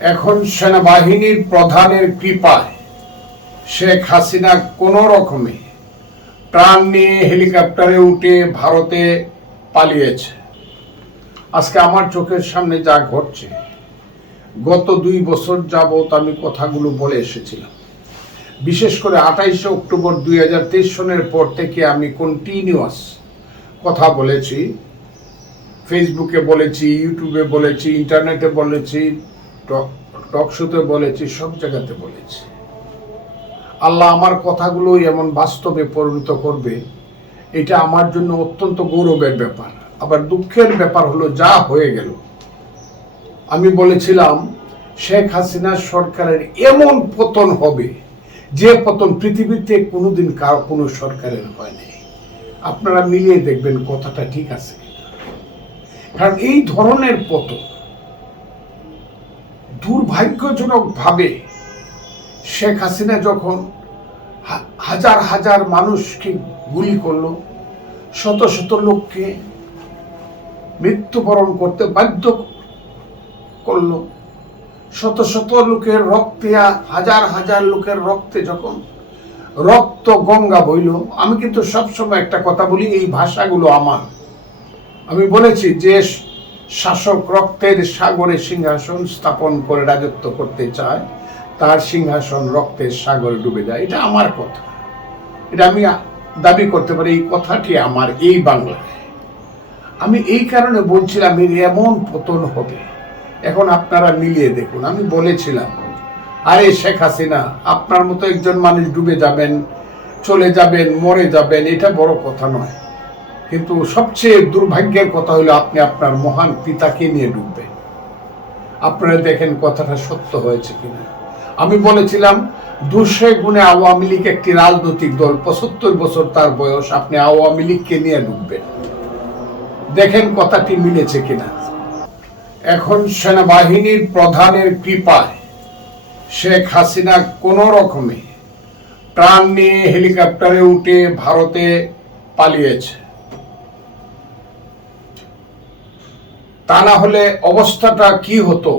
এখন সেনাবাহিনীর প্রধানের কৃপায় শেখ হাসিনা কোনো রকমে প্রাণ নিয়ে হেলিকপ্টারে উঠে ভারতে পালিয়েছে। আজকে আমার চোখের সামনে যা ঘটছে, গত 2 বছর যাবৎ আমি কথাগুলো বলে এসেছিলাম। বিশেষ করে 28 অক্টোবর 2023 সনের পর থেকে আমি কন্টিনিউয়াস কথা বলেছি। ফেসবুকে বলেছি, ইউটিউবে বলেছি, ইন্টারনেটে বলেছি, টক শোতে বলেছি, সব জায়গাতে বলেছি। আল্লাহ আমার কথাগুলো এমন বাস্তবে পরিণত করবে, এটা আমার জন্য অত্যন্ত গৌরবের ব্যাপার। আবার দুঃখের ব্যাপার হলো যা হয়ে গেল। আমি বলেছিলাম শেখ হাসিনা সরকারের এমন পতন হবে যে পতন পৃথিবীতে কোনোদিন কোনো সরকারের হয়নি। আপনারা মিলিয়ে দেখবেন কথাটা ঠিক আছে। কারণ এই ধরনের পতন দুর্ভাগ্যজনক ভাবে শেখ হাসিনা যখন হাজার হাজার মানুষকে গুলি করলো, শত শত লোককে মৃত্যুবরণ করতে বাধ্য করলো, শত শত লোকের রক্তে, হাজার হাজার লোকের রক্তে যখন রক্ত গঙ্গা বইল। আমি কিন্তু সবসময় একটা কথা বলি, এই ভাষাগুলো আমার। আমি বলেছি যে শাসক রক্তের সাগরে সিংহাসন স্থাপন করে রাজত্ব করতে চায়, তার সিংহাসন রক্তের সাগরে ডুবে যায়। এটা আমার কথা, এটা আমি দাবি করতে পারি। এই কথাটি আমার এই বাংলায়। আমি এই কারণে বলছিলাম এর এমন পতন হবে। এখন আপনারা মিলিয়ে দেখুন। আমি বলেছিলাম আরে শেখ হাসিনা, আপনার মতো একজন মানুষ ডুবে যাবেন, চলে যাবেন, মরে যাবেন, এটা বড় কথা নয়। কিন্তু সবচেয়ে দুর্ভাগ্যের কথা হলো আপনি আপনার মহান পিতাকে নিয়ে ডুববেন। আপনারা দেখেন কথাটা সত্য হয়েছে কিনা। আমি বলেছিলাম 200 গুণে আওয়ামী লীগ একটি রাজনৈতিক দল, 75 বছর তার বয়স, আপনি আওয়ামী লীগকে নিয়ে ডুববেন। দেখেন কথাটি মিলেছে কিনা। এখন সেনাবাহিনীর প্রধানের কৃপায় শেখ হাসিনা কোনো রকমে প্রাণ নিয়ে হেলিকপ্টারে উঠে ভারতে পালিয়েছে। তা না হলে অবস্থাটা কি হতো,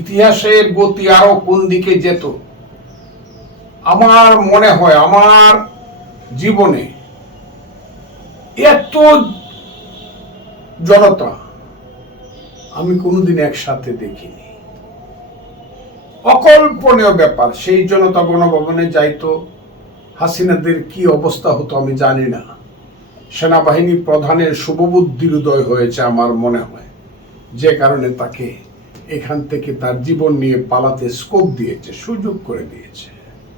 ইতিহাসের গতি আরো কোন দিকে যেত। আমার মনে হয় আমার জীবনে এত জনতা আমি কোনোদিন একসাথে দেখিনি। অকল্পনীয় ব্যাপার। সেই জনতা গণভবনে যাইতো, হাসিনাদের কি অবস্থা হতো আমি জানি না। সেনাবাহিনী প্রধানের শুভবুদ্ধির উদয় হয়েছে আমার মনে হয়, যে কারণে তাকে এখান থেকে তার জীবন নিয়ে পালাতে স্কোপ দিয়েছে, সুযোগ করে দিয়েছে।